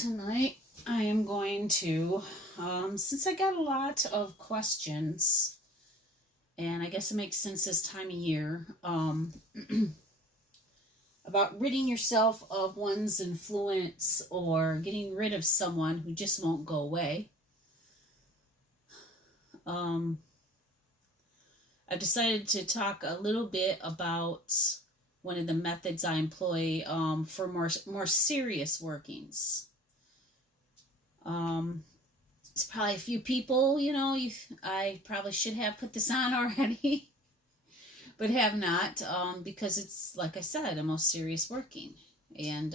Tonight I am going to, since I got a lot of questions, and I guess it makes sense this time of year, about ridding yourself of one's influence or getting rid of someone who just won't go away. I've decided to talk a little bit about one of the methods I employ for more serious workings. It's probably a few people, I probably should have put this on already, but have not, because it's, like I said, a most serious working. And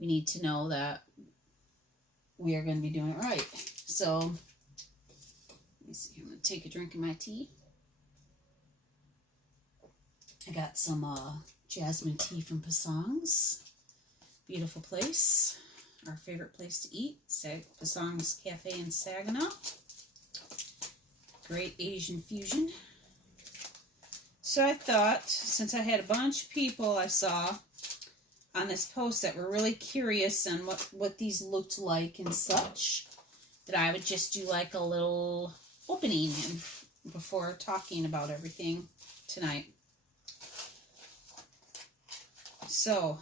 we need to know that we are going to be doing it right. So, let me see. I'm going to take a drink of my tea. I got some jasmine tea from Pasong's. Beautiful place. Our favorite place to eat. Pasong's Cafe in Saginaw. Great Asian fusion. So I thought, since I had a bunch of people I saw on this post that were really curious on what these looked like and such, that I would just do like a little opening before talking about everything tonight. So,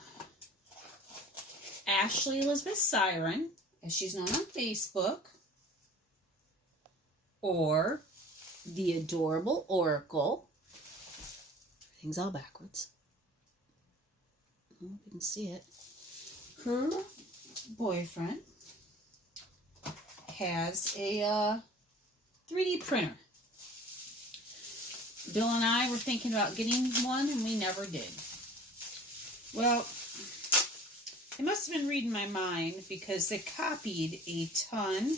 Ashley Elizabeth Siren, as she's known on Facebook, or the Adorable Oracle. Everything's all backwards. I hope you can see it. Her boyfriend has a 3D printer. Bill and I were thinking about getting one, and we never did. Well, they must have been reading my mind, because they copied a ton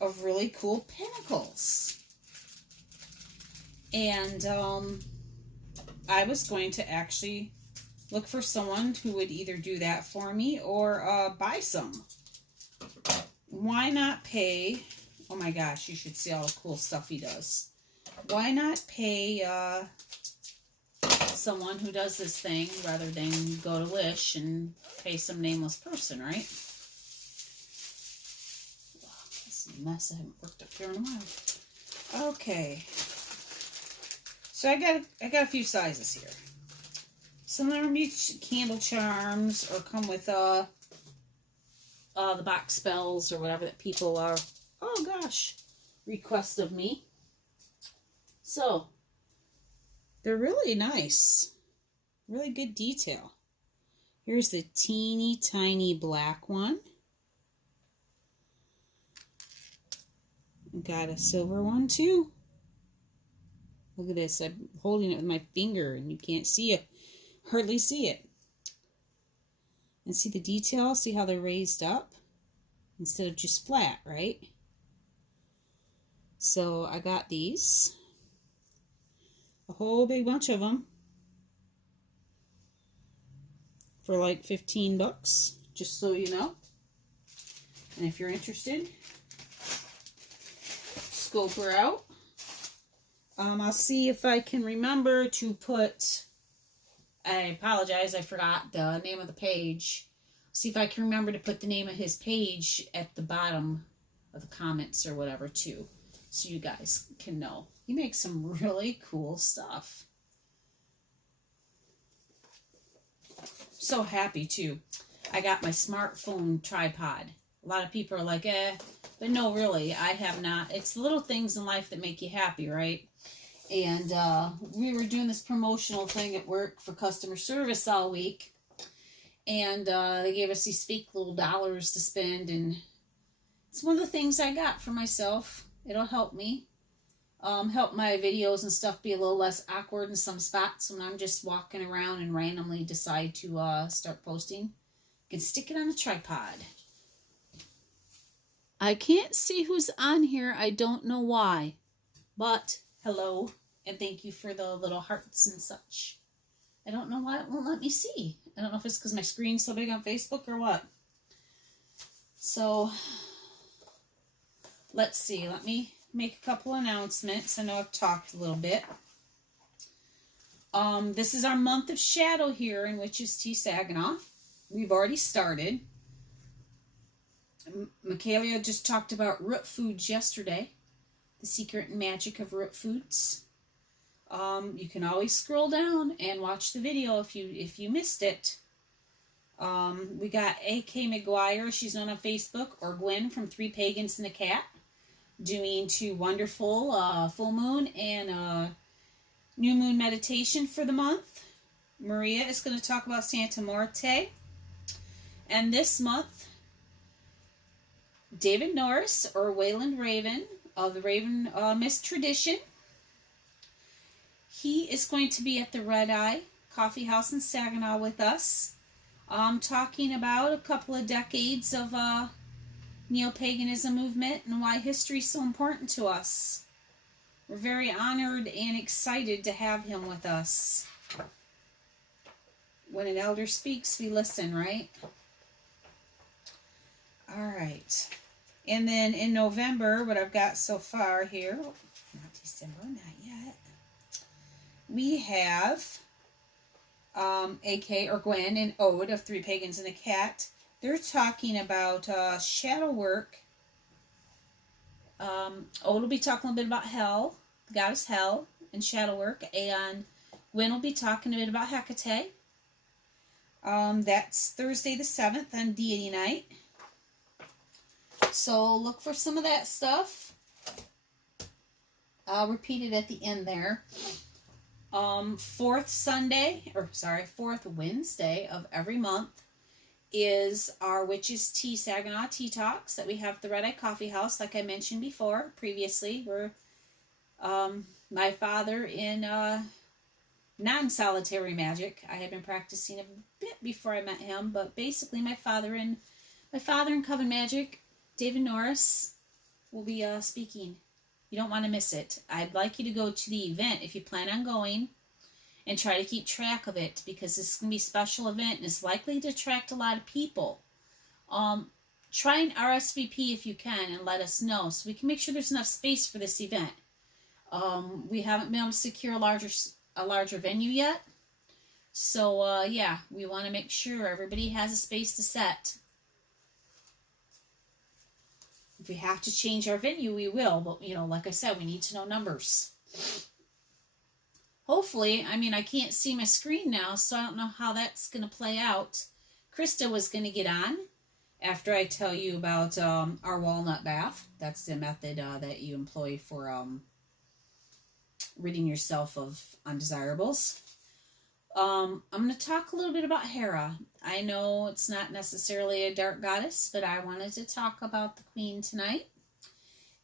of really cool pentacles. And I was going to actually look for someone who would either do that for me or buy some. Why not pay? Oh my gosh, you should see all the cool stuff he does. Why not pay someone who does this thing rather than go to Wish and pay some nameless person, right? Wow, this is a mess. I haven't worked up here in a while. Okay. So I got a few sizes here. Some of them are candle charms or come with the box spells or whatever that people are, oh gosh, request of me. So they're really nice. Really good detail. Here's the teeny tiny black one. Got a silver one too. Look at this. I'm holding it with my finger and you can't see it. Hardly see it. And see the detail? See how they're raised up? Instead of just flat, right? So I got these. A whole big bunch of them. For like 15 bucks. Just so you know. And if you're interested, scope her out. I'll see if I can remember to put, I apologize, I forgot the name of the page. See if I can remember to put the name of his page at the bottom of the comments or whatever too, so you guys can know. He makes some really cool stuff. So happy too. I got my smartphone tripod. A lot of people are like, but no, really, I have not. It's the little things in life that make you happy, right? And we were doing this promotional thing at work for customer service all week. And they gave us these fake little dollars to spend. And it's one of the things I got for myself. It'll help me. Help my videos and stuff be a little less awkward in some spots when I'm just walking around and randomly decide to start posting. You can stick it on a tripod. I can't see who's on here. I don't know why. But hello, and thank you for the little hearts and such. I don't know why it won't let me see. I don't know if it's because my screen's so big on Facebook or what. So, let's see. Let me make a couple announcements. I know I've talked a little bit. This is our month of shadow here in Witches Tea Saginaw. We've already started. Michaela just talked about root foods yesterday. The secret and magic of root foods. You can always scroll down and watch the video if you missed it. We got A.K. McGuire, she's known on Facebook, or Gwen from Three Pagans and a Cat, doing 2 wonderful full moon and new moon meditation for the month. Maria is going to talk about Santa Muerte. And this month, David Norris, or Wayland Raven, of the Raven Mist Tradition. He is going to be at the Red Eye Coffee House in Saginaw with us, talking about a couple of decades of neo-paganism movement and why history is so important to us. We're very honored and excited to have him with us. When an elder speaks, we listen, right? All right. And then in November, what I've got so far here, not December, not yet. We have A.K. or Gwen and Ode of Three Pagans and a Cat. They're talking about shadow work. Ode will be talking a little bit about hell, the goddess Hel, and shadow work. And Gwen will be talking a bit about Hecate. That's Thursday the 7th on Deity Night. So look for some of that stuff. I'll repeat it at the end there. Fourth Wednesday of every month is our Witches Tea Saginaw Tea Talks that we have at the Red Eye Coffee House, like I mentioned before, previously. We're my father in non-solitary magic. I had been practicing a bit before I met him, but basically my father in Coven Magic, David Norris, will be speaking. You don't want to miss it. I'd like you to go to the event if you plan on going and try to keep track of it, because this is going to be a special event and it's likely to attract a lot of people. Try and RSVP if you can and let us know so we can make sure there's enough space for this event. We haven't been able to secure a larger venue yet. So, yeah, we want to make sure everybody has a space to set. If we have to change our venue, we will. But, like I said, we need to know numbers. Hopefully, I can't see my screen now, so I don't know how that's going to play out. Krista was going to get on after I tell you about our walnut bath. That's the method that you employ for ridding yourself of undesirables. I'm going to talk a little bit about Hera. I know it's not necessarily a dark goddess, but I wanted to talk about the queen tonight.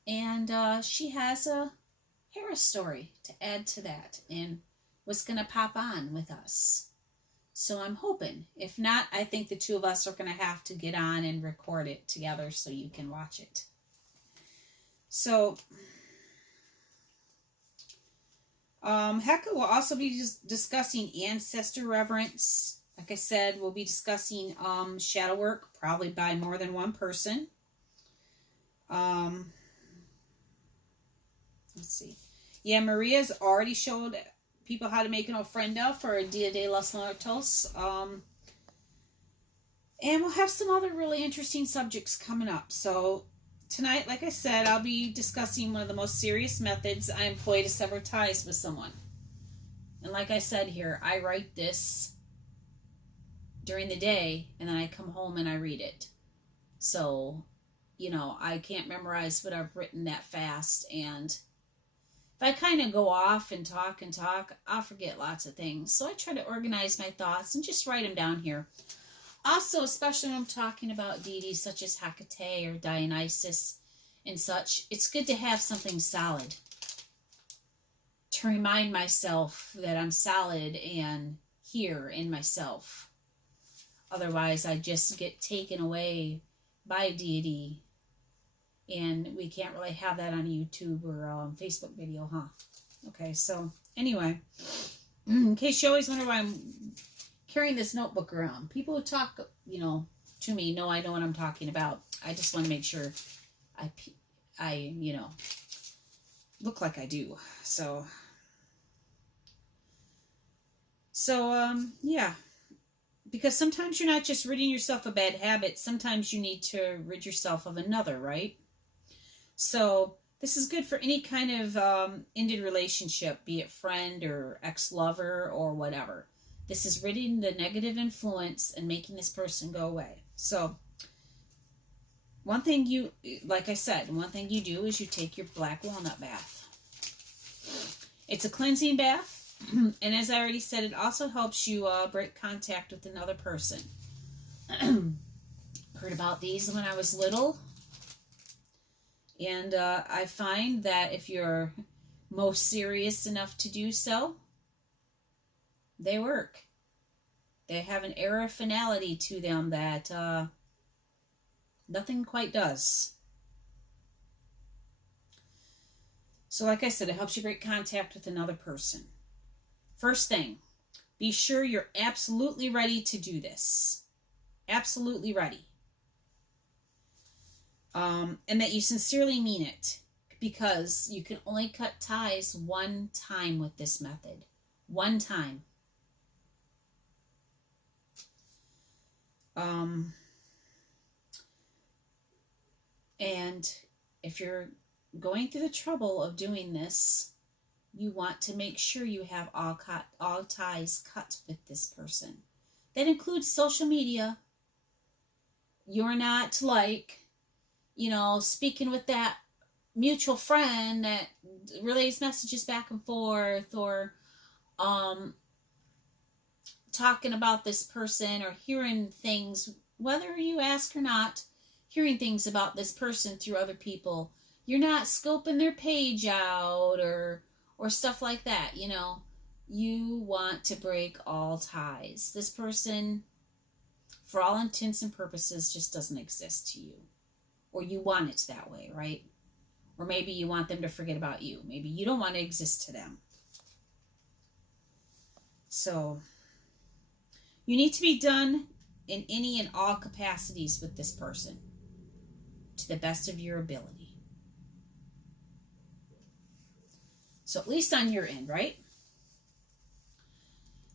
And she has a Hera story to add to that and was going to pop on with us. So I'm hoping. If not, I think the two of us are going to have to get on and record it together so you can watch it. So Hecka will also be discussing ancestor reverence. Like I said, we'll be discussing shadow work, probably by more than one person. Let's see. Yeah, Maria's already showed people how to make an ofrenda for Dia de los Muertos. And we'll have some other really interesting subjects coming up. So tonight, like I said, I'll be discussing one of the most serious methods I employ to sever ties with someone. And like I said here, I write this during the day, and then I come home and I read it. So, I can't memorize what I've written that fast. And if I kind of go off and talk, I'll forget lots of things. So I try to organize my thoughts and just write them down here. Also, especially when I'm talking about deities such as Hecate or Dionysus and such, it's good to have something solid to remind myself that I'm solid and here in myself. Otherwise, I just get taken away by a deity, and we can't really have that on a YouTube or Facebook video, huh? Okay, so anyway, in case you always wonder why I'm carrying this notebook around. People who talk, to me know I know what I'm talking about. I just want to make sure I look like I do. So, yeah. because sometimes you're not just ridding yourself of bad habits. Sometimes you need to rid yourself of another, right? So this is good for any kind of ended relationship, be it friend or ex-lover or whatever. This is ridding the negative influence and making this person go away. So one thing you, like I said, one thing you do is you take your black walnut bath. It's a cleansing bath. And as I already said, it also helps you break contact with another person. Heard about these when I was little. And I find that if you're most serious enough to do so, they work. They have an air of finality to them that nothing quite does. So like I said, it helps you break contact with another person. First thing, be sure you're absolutely ready to do this. Absolutely ready. And that you sincerely mean it, because you can only cut ties one time with this method. One time. And if you're going through the trouble of doing this, you want to make sure you have all ties cut with this person. That includes social media. You're not like, you know, speaking with that mutual friend that relays messages back and forth, or talking about this person, or hearing things, whether you ask or not, hearing things about this person through other people. You're not scoping their page out or stuff like that, you know. You want to break all ties. This person, for all intents and purposes, just doesn't exist to you. Or you want it that way, right? Or maybe you want them to forget about you. Maybe you don't want to exist to them. So, you need to be done in any and all capacities with this person, to the best of your ability. So at least on your end, right?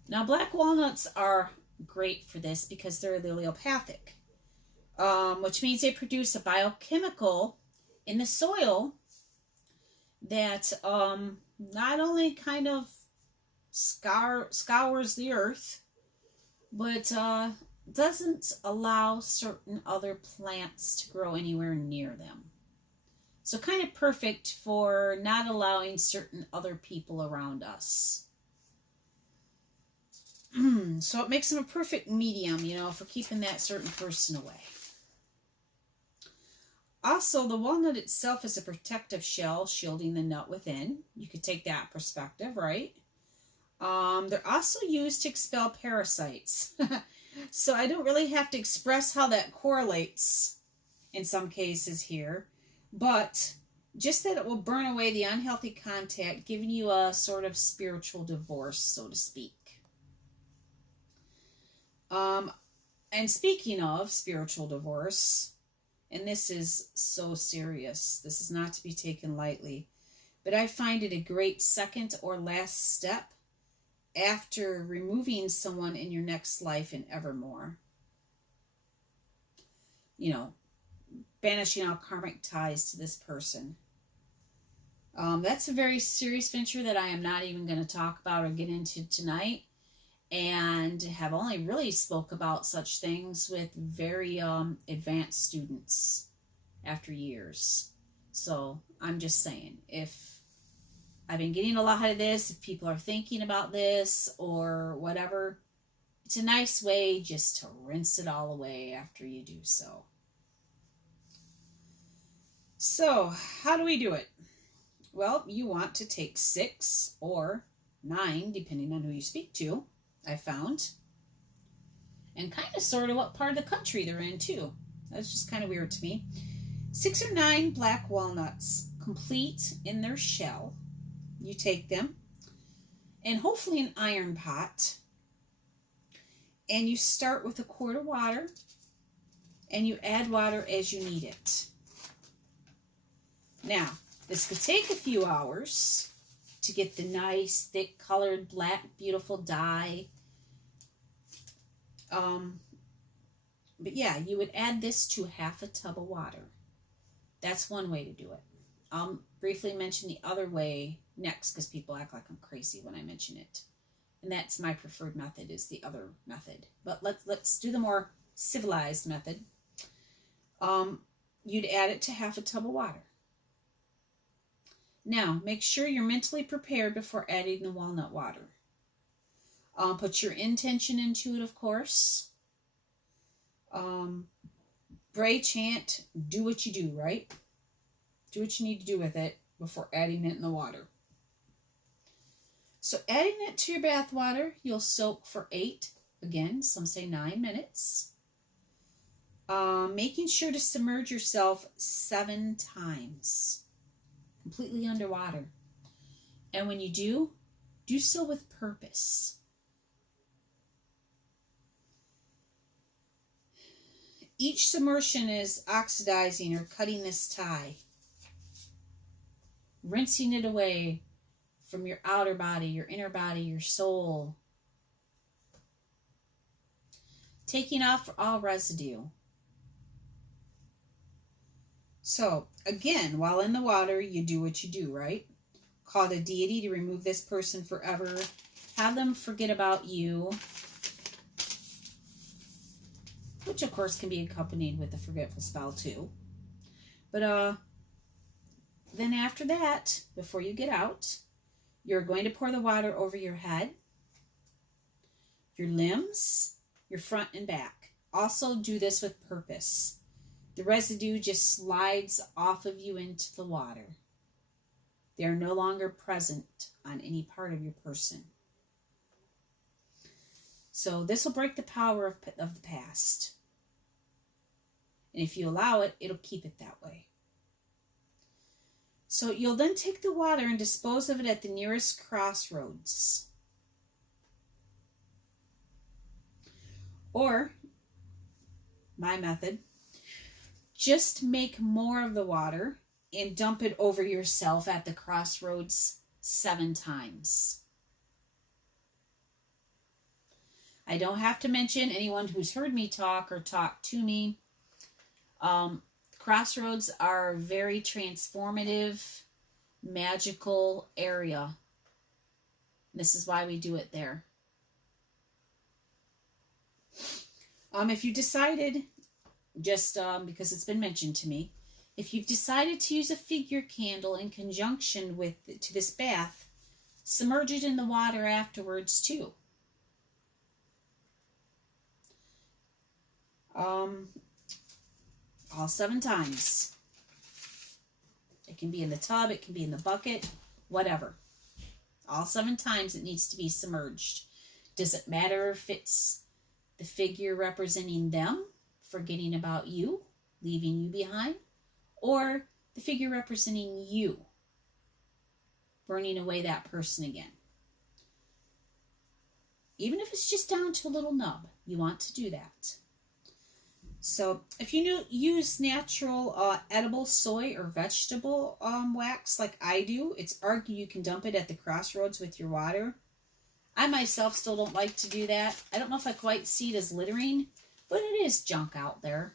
Now, black walnuts are great for this because they're allelopathic, which means they produce a biochemical in the soil that not only kind of scours the earth, but doesn't allow certain other plants to grow anywhere near them. So kind of perfect for not allowing certain other people around us. So it makes them a perfect medium, you know, for keeping that certain person away. Also, the walnut itself is a protective shell shielding the nut within. You could take that perspective, right? They're also used to expel parasites. So I don't really have to express how that correlates in some cases here. But just that it will burn away the unhealthy contact, giving you a sort of spiritual divorce, so to speak. And speaking of spiritual divorce, and this is so serious, this is not to be taken lightly, but I find it a great second or last step after removing someone in your next life and evermore. You know, banishing all karmic ties to this person. That's a very serious venture that I am not even going to talk about or get into tonight, and have only really spoke about such things with very advanced students after years. So I'm just saying, if I've been getting a lot of this, if people are thinking about this or whatever, it's a nice way just to rinse it all away after you do so. So, how do we do it? Well, you want to take 6 or 9, depending on who you speak to, I found. And kind of sort of what part of the country they're in, too. That's just kind of weird to me. 6 or 9 black walnuts, complete in their shell. You take them, and hopefully an iron pot. And you start with a quart of water, and you add water as you need it. Now, this could take a few hours to get the nice, thick, colored, black, beautiful dye. But yeah, you would add this to half a tub of water. That's one way to do it. I'll briefly mention the other way next because people act like I'm crazy when I mention it. And that's my preferred method, is the other method. But let's do the more civilized method. You'd add it to half a tub of water. Now, make sure you're mentally prepared before adding the walnut water. Put your intention into it, of course. Pray, chant, do what you do, right? Do what you need to do with it before adding it in the water. So adding it to your bath water, you'll soak for 8, again, some say 9 minutes. Making sure to submerge yourself 7 times, completely underwater. And when you do so with purpose. Each submersion is oxidizing or cutting this tie, rinsing it away from your outer body, your inner body, your soul, taking off all residue. So, again, while in the water, you do what you do, right? Call the deity to remove this person forever. Have them forget about you. Which, of course, can be accompanied with the forgetful spell, too. But, then after that, before you get out, you're going to pour the water over your head, your limbs, your front and back. Also, do this with purpose. The residue just slides off of you into the water. They are no longer present on any part of your person. So this will break the power of the past. And if you allow it, it'll keep it that way. So you'll then take the water and dispose of it at the nearest crossroads. Or, my method, just make more of the water and dump it over yourself at the crossroads 7 times. I don't have to mention anyone who's heard me talk or talk to me. Crossroads are a very transformative, magical area. This is why we do it there. If you decided, just because it's been mentioned to me, if you've decided to use a figure candle in conjunction to this bath, submerge it in the water afterwards too. All 7 times. It can be in the tub, it can be in the bucket, whatever. All 7 times it needs to be submerged. Does it matter if it's the figure representing them, forgetting about you, leaving you behind, or the figure representing you, burning away that person again? Even if it's just down to a little nub, you want to do that. So if you use natural edible soy or vegetable wax like I do, it's argued you can dump it at the crossroads with your water. I myself still don't like to do that. I don't know if I quite see it as littering, but it is junk out there.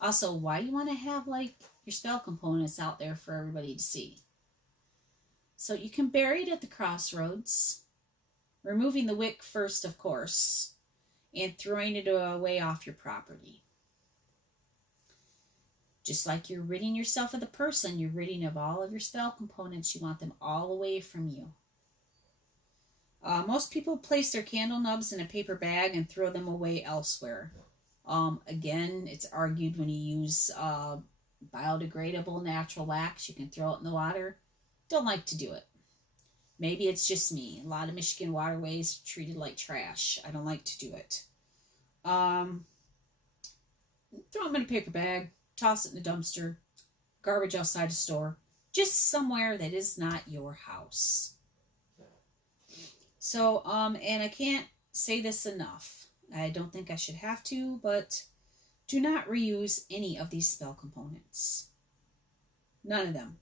Also, why do you want to have like your spell components out there for everybody to see? So you can bury it at the crossroads, removing the wick first, of course, and throwing it away off your property. Just like you're ridding yourself of the person, you're ridding of all of your spell components. You want them all away from you. Most people place their candle nubs in a paper bag and throw them away elsewhere. Again, it's argued when you use biodegradable natural wax, you can throw it in the water. Don't like to do it. Maybe it's just me. A lot of Michigan waterways treated like trash. I don't like to do it. Throw them in a paper bag, toss it in the dumpster, garbage outside a store, just somewhere that is not your house. So, and I can't say this enough. I don't think I should have to, but do not reuse any of these spell components. None of them.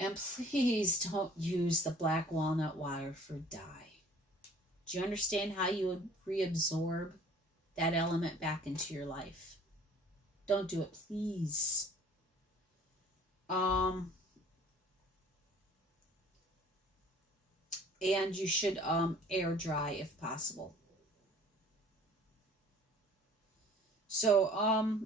And please don't use the black walnut water for dye. Do you understand how you would reabsorb that element back into your life? Don't do it, please. And you should air dry if possible. So,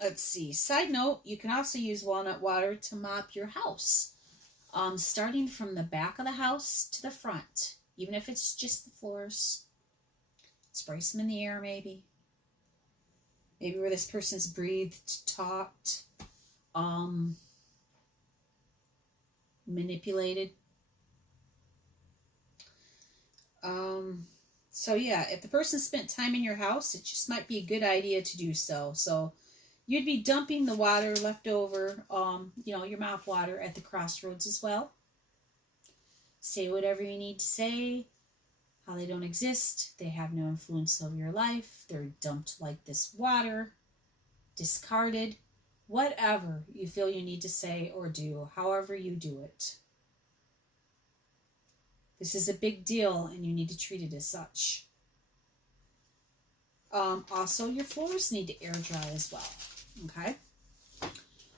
let's see. Side note, you can also use walnut water to mop your house. Starting from the back of the house to the front. Even if it's just the floors. Spray some in the air, maybe. Maybe where this person's breathed, talked, manipulated. So yeah, if the person spent time in your house, it just might be a good idea to do so. So you'd be dumping the water left over, your mouth water at the crossroads as well. Say whatever you need to say, how they don't exist, they have no influence over your life, they're dumped like this water, discarded, whatever you feel you need to say or do, however you do it. This is a big deal and you need to treat it as such. Also, your floors need to air dry as well. Okay?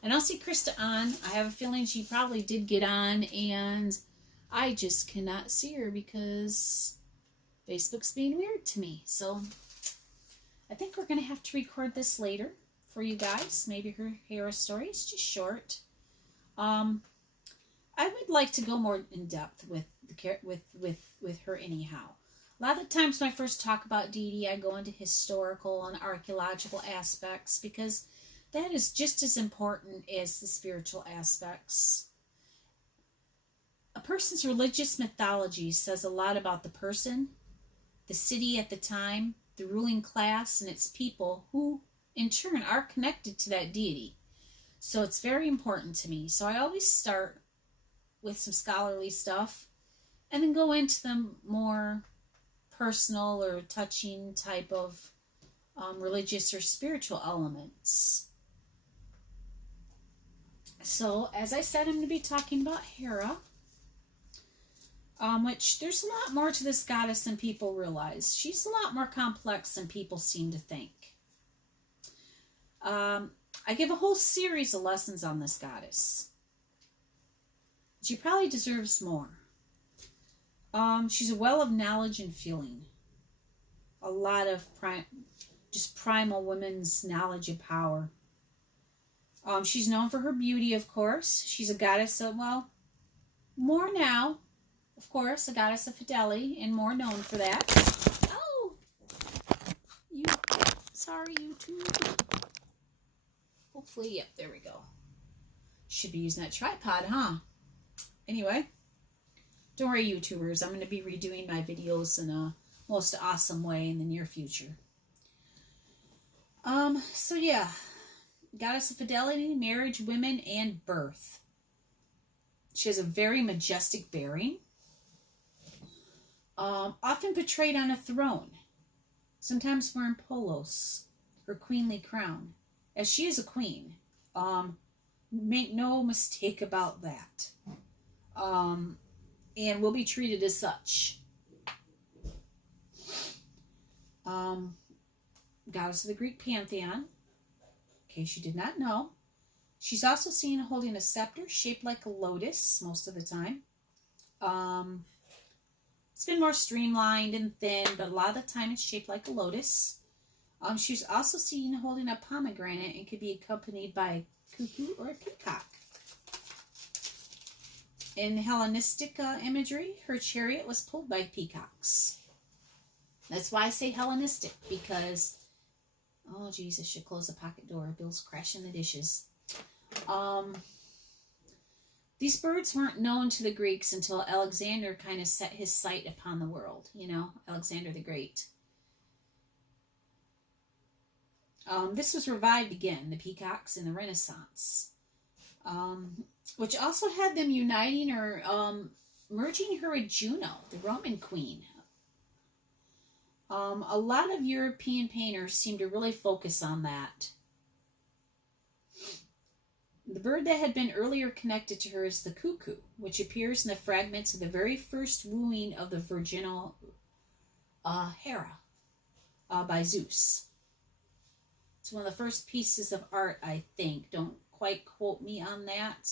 I don't see Krista on. I have a feeling she probably did get on and I just cannot see her because Facebook's being weird to me. So I think we're going to have to record this later for you guys. Maybe her Hera story is just short. I would like to go more in depth with her anyhow. A lot of the times when I first talk about deity, I go into historical and archaeological aspects because that is just as important as the spiritual aspects. A person's religious mythology says a lot about the person, the city at the time, the ruling class, and its people who, in turn, are connected to that deity. So it's very important to me. So I always start with some scholarly stuff and then go into the more personal or touching type of religious or spiritual elements. So, as I said, I'm going to be talking about Hera, which there's a lot more to this goddess than people realize. She's a lot more complex than people seem to think. I give a whole series of lessons on this goddess. She probably deserves more. She's a well of knowledge and feeling. A lot of just primal women's knowledge and power. She's known for her beauty, of course. She's a goddess of, well, more now, of course, a goddess of fidelity, and more known for that. Oh! Sorry, YouTube. Hopefully, yep, there we go. Should be using that tripod, huh? Anyway, don't worry, YouTubers. I'm going to be redoing my videos in a most awesome way in the near future. So yeah, goddess of fidelity, marriage, women, and birth. She has a very majestic bearing. Often portrayed on a throne. Sometimes wearing polos, her queenly crown. As she is a queen. Make no mistake about that. And will be treated as such. Goddess of the Greek pantheon, in case you did not know. She's also seen holding a scepter shaped like a lotus most of the time. It's been more streamlined and thin, but a lot of the time it's shaped like a lotus. She's also seen holding a pomegranate and could be accompanied by a cuckoo or a peacock. In Hellenistic imagery, her chariot was pulled by peacocks. That's why I say Hellenistic, because, oh geez, I should close the pocket door. Bill's crashing the dishes. These birds weren't known to the Greeks until Alexander kind of set his sight upon the world, Alexander the Great. This was revived again, the peacocks in the Renaissance, which also had them uniting or merging her with Juno, the Roman queen. A lot of European painters seem to really focus on that. The bird that had been earlier connected to her is the cuckoo, which appears in the fragments of the very first wooing of the virginal Hera by Zeus. It's one of the first pieces of art, I think. Don't quite quote me on that.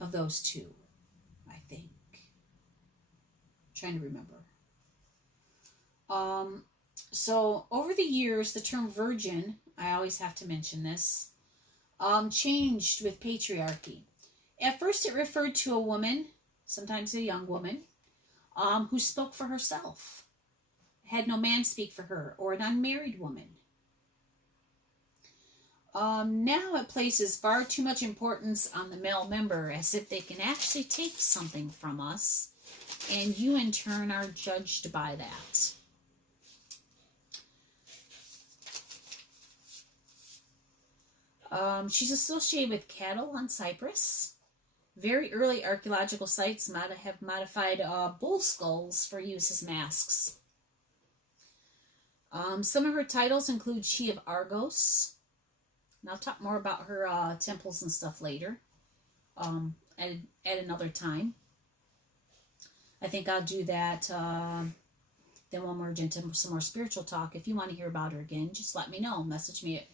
Of those two, I think. I'm trying to remember. So over the years, the term virgin, I always have to mention this, changed with patriarchy. At first, it referred to a woman, sometimes a young woman, who spoke for herself, had no man speak for her, or an unmarried woman. Now it places far too much importance on the male member, as if they can actually take something from us, and you in turn are judged by that. She's associated with cattle on Cyprus. Very early archaeological sites might have modified bull skulls for use as masks. Some of her titles include She of Argos. And I'll talk more about her temples and stuff later, at another time. I think I'll do that. Then we'll merge into some more spiritual talk. If you want to hear about her again, just let me know. Message me at,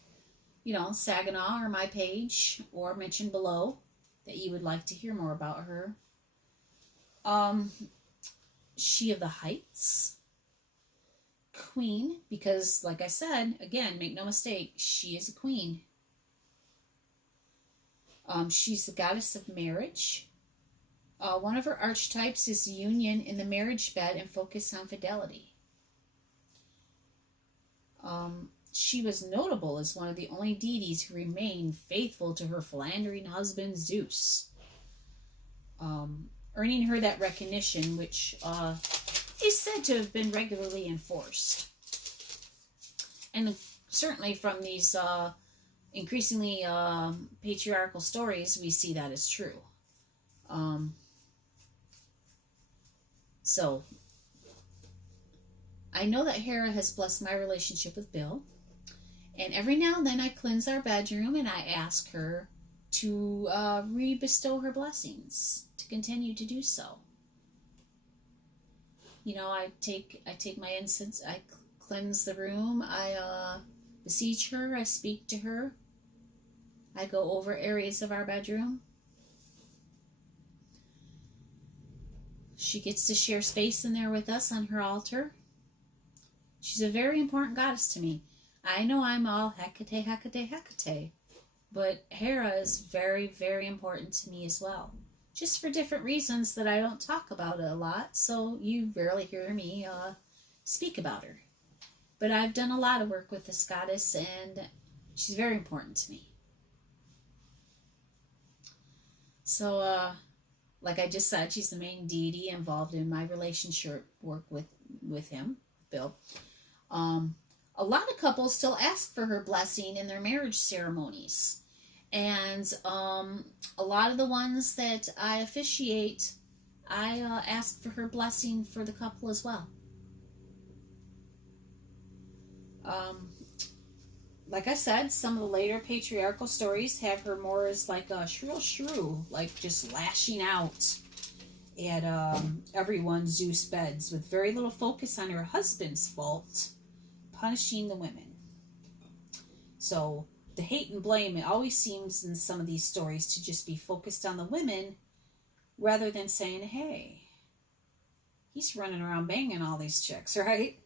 Saginaw or my page, or mention below that you would like to hear more about her. She of the Heights. Queen, because like I said, again, make no mistake, she is a queen. She's the goddess of marriage. One of her archetypes is union in the marriage bed and focus on fidelity. She was notable as one of the only deities who remained faithful to her philandering husband Zeus, earning her that recognition, which is said to have been regularly enforced. And certainly from these increasingly patriarchal stories, we see that as true. So, I know that Hera has blessed my relationship with Bill, and every now and then I cleanse our bedroom and I ask her to re-bestow her blessings, to continue to do so. I take my incense, I cleanse the room, I beseech her, I speak to her, I go over areas of our bedroom. She gets to share space in there with us on her altar. She's a very important goddess to me. I know I'm all Hecate, Hecate, Hecate, but Hera is very, very important to me as well. Just for different reasons that I don't talk about it a lot, so you rarely hear me speak about her. But I've done a lot of work with this goddess, and she's very important to me. So, like I just said, she's the main deity involved in my relationship work with him, Bill. A lot of couples still ask for her blessing in their marriage ceremonies. And a lot of the ones that I officiate, I ask for her blessing for the couple as well. Like I said, some of the later patriarchal stories have her more as like a shrill shrew, like just lashing out at everyone's Zeus beds with very little focus on her husband's fault, punishing the women. So the hate and blame, it always seems in some of these stories to just be focused on the women rather than saying, hey, he's running around banging all these chicks, right?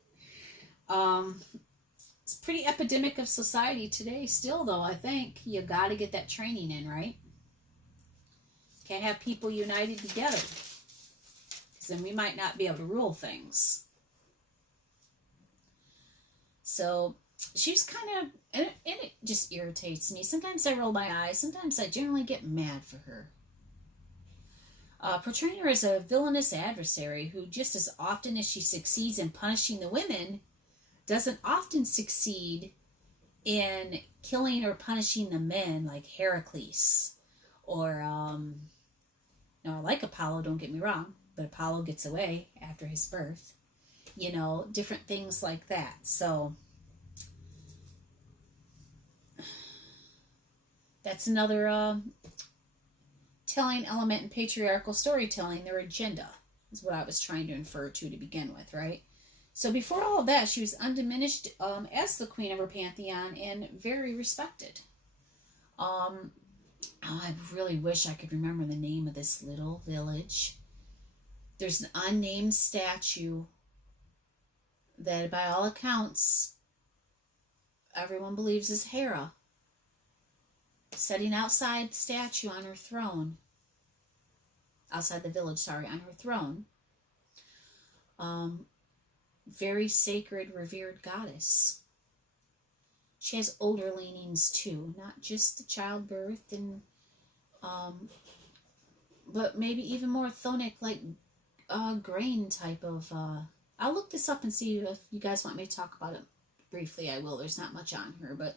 It's a pretty epidemic of society today still, though. I think you got to get that training in, right? Can't have people united together, because then we might not be able to rule things. So she's kind of, and it just irritates me. Sometimes I roll my eyes. Sometimes I generally get mad for her. Portraying her as a villainous adversary who, just as often as she succeeds in punishing the women, doesn't often succeed in killing or punishing the men, like Heracles. Or, I like Apollo, don't get me wrong, but Apollo gets away after his birth. Different things like that. So, That's another telling element in patriarchal storytelling, their agenda, is what I was trying to infer to begin with, right? So before all of that, she was undiminished as the queen of her pantheon and very respected. I really wish I could remember the name of this little village. There's an unnamed statue that, by all accounts, everyone believes is Hera, sitting outside the statue on her throne. Outside the village, sorry, on her throne. Very sacred, revered goddess. She has older leanings too, not just the childbirth and but maybe even more chthonic, like grain type of I'll look this up and see if you guys want me to talk about it briefly. I will. There's not much on her, but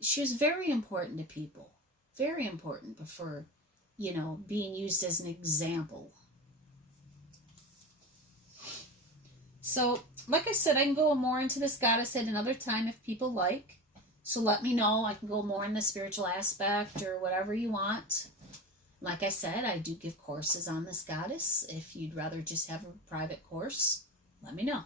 she was very important to people. Very important before, you know, being used as an example. So, like I said, I can go more into this goddess at another time if people like. So let me know. I can go more in the spiritual aspect or whatever you want. Like I said, I do give courses on this goddess. If you'd rather just have a private course, let me know.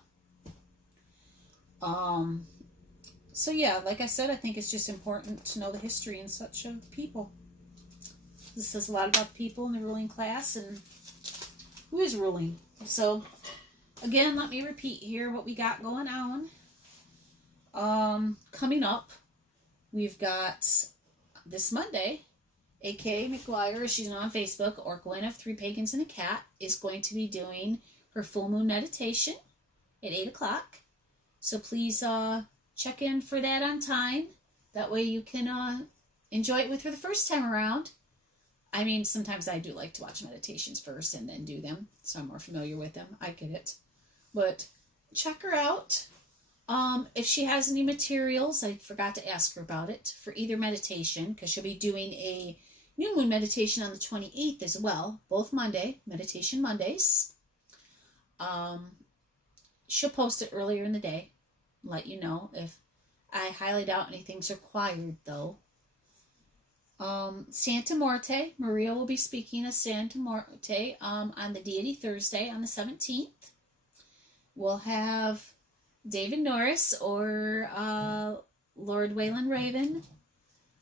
So yeah, like I said, I think it's just important to know the history and such of people. This says a lot about the people in the ruling class and who is ruling. So again, let me repeat here what we got going on. Coming up, we've got this Monday, A.K. McGuire, she's on Facebook, or Gwen of Three Pagans and a Cat, is going to be doing her full moon meditation at 8 o'clock. So please check in for that on time. That way you can enjoy it with her the first time around. I mean, sometimes I do like to watch meditations first and then do them, so I'm more familiar with them. I get it. But check her out. If she has any materials, I forgot to ask her about it, for either meditation, because she'll be doing a new moon meditation on the 28th as well, both Monday, meditation Mondays. She'll post it earlier in the day, let you know. If I highly doubt anything's required, though. Santa Morte, Maria will be speaking of Santa Morte on the Deity Thursday on the 17th. We'll have David Norris, or Lord Wayland Raven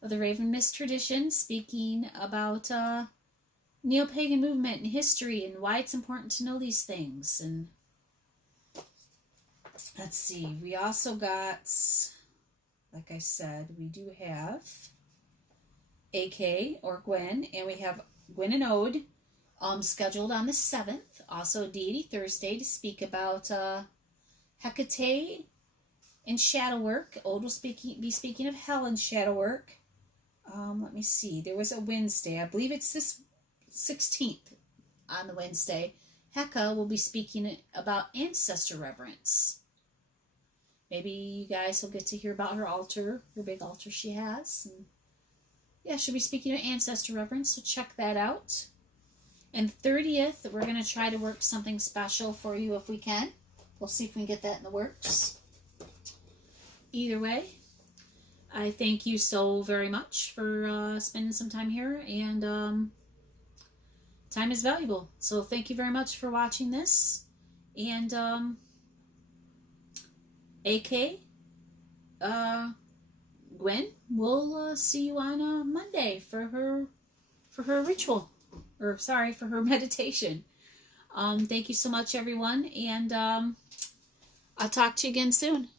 of the Raven Mist tradition, speaking about neo-pagan movement and history and why it's important to know these things. And let's see, we also got, like I said, we do have AK or Gwen, and we have Gwen and Ode scheduled on the 7th, also Deity Thursday, to speak about Hecate and shadow work. Ode will be speaking of hell and shadow work. Let me see. There was a Wednesday. I believe it's this 16th on the Wednesday. Hecate will be speaking about ancestor reverence. Maybe you guys will get to hear about her altar, her big altar she has. And yeah, she'll be speaking of ancestor reverence, so check that out. And 30th, we're going to try to work something special for you if we can. We'll see if we can get that in the works. Either way, I thank you so very much for spending some time here, and time is valuable. So thank you very much for watching this, and AK, Gwen, we'll see you on Monday for her ritual, or sorry, for her meditation. Thank you so much, everyone, and I'll talk to you again soon.